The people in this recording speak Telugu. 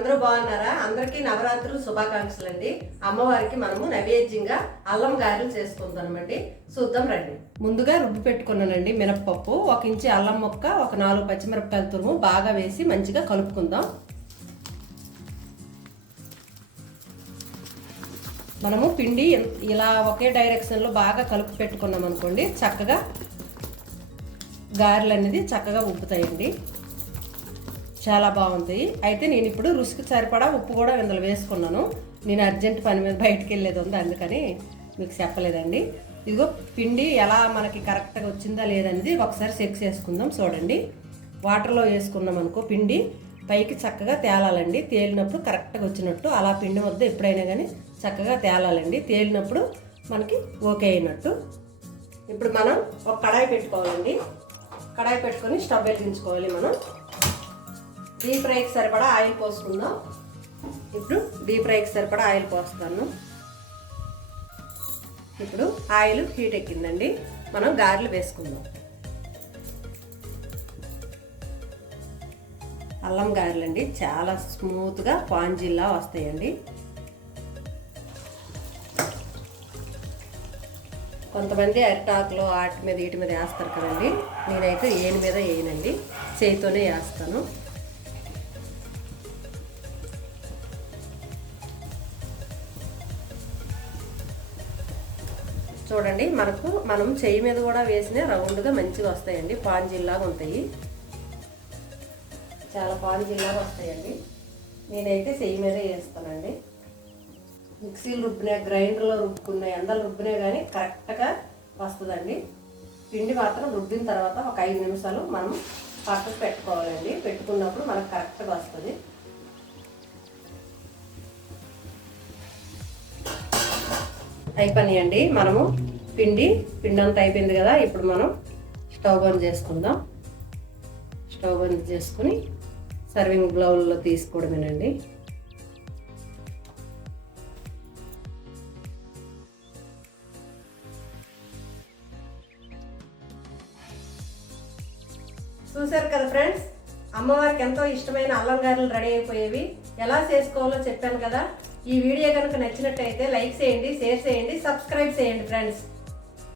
అందరూ బాగున్నారా? అందరికీ నవరాత్రులు శుభాకాంక్షలు అండి. అమ్మవారికి మనము నైవేద్యంగా అల్లం గారెలు చేసుకుంటామండి. చూద్దాం రండి. ముందుగా రుబ్బు పెట్టుకున్నానండి మినపప్పు, 1 ఇంచు అల్లం ముక్క, ఒక 4 పచ్చిమిరపకాయల తురుము బాగా వేసి మంచిగా కలుపుకుందాం. మనము పిండి ఇలా ఒకే డైరెక్షన్లో బాగా కలుపు పెట్టుకున్నాం అనుకోండి, చక్కగా గారెలు అనేది చక్కగా ఉబ్బుతాయండి, చాలా బాగుంటాయి. అయితే నేను ఇప్పుడు రుచికి సరిపడా ఉప్పు కూడా ఇందులో వేసుకున్నాను. నేను అర్జెంట్ పని మీద బయటకు వెళ్ళేది ఉంది, అందుకని మీకు చెప్పలేదండి. ఇదిగో పిండి ఎలా మనకి కరెక్ట్గా వచ్చిందా లేదనేది ఒకసారి చెక్ చేసుకుందాం. చూడండి, వాటర్లో వేసుకున్నాం అనుకో పిండి పైకి చక్కగా తేలాలండి. తేలినప్పుడు కరెక్ట్గా వచ్చినట్టు అలా పిండి వద్ద ఎప్పుడైనా కానీ చక్కగా తేలాలండి. తేలినప్పుడు మనకి ఓకే అయినట్టు. ఇప్పుడు మనం ఒక కడాయి పెట్టుకోవాలండి. కడాయి పెట్టుకొని స్టవ్ వెలిగించుకోవాలి. మనం డీప్ ఫ్రైకి సరిపడా ఆయిల్ పోసుకుందాం. ఇప్పుడు డీప్ ఫ్రైకి సరిపడా ఆయిల్ పోస్తాను. ఇప్పుడు ఆయిల్ హీట్ ఎక్కిందండి, మనం గారెలు వేసుకుందాం. అల్లం గారెలు అండి, చాలా స్మూత్గా పాంజీలా వస్తాయండి. కొంతమంది అరిటాకులో వాటి మీద వీటి మీద వేస్తారు కదండి, నేనైతే ఏని మీద వేయనండి, చేతితోనే వేస్తాను. చూడండి, మనం చెయ్యి మీద కూడా వేసిన రౌండ్గా మంచిగా వస్తాయండి, పాంజీల్లాగా ఉంటాయి, చాలా పాంజీల్లాగా వస్తాయండి. నేనైతే చెయ్యి మీదే వేస్తానండి. మిక్సీలు రుబ్బినా, గ్రైండర్లో రుబ్బుకున్న, ఎండలు రుబ్బినా కానీ కరెక్ట్గా వస్తుందండి. పిండి మాత్రం రుబ్బిన తర్వాత ఒక 5 నిమిషాలు మనం పక్కకు పెట్టుకోవాలండి. పెట్టుకున్నప్పుడు మనకు కరెక్ట్గా వస్తుంది. అయిపోయినాయండి, మనము పిండి అంతా అయిపోయింది కదా. ఇప్పుడు మనం స్టవ్ బంద్ చేసుకుందాం. స్టవ్ బంద్ చేసుకుని సర్వింగ్ బౌల్లో తీసుకోవడమేనండి. చూసారు కదా ఫ్రెండ్స్, అమ్మవారికి ఎంతో ఇష్టమైన అల్లం గారెలు రెడీ అయిపోయేవి. ఎలా చేసుకోవాలో చెప్పాను కదా. ఈ వీడియో కనుక నచ్చినట్టయితే లైక్ చేయండి, షేర్ చేయండి, సబ్స్క్రైబ్ చేయండి ఫ్రెండ్స్.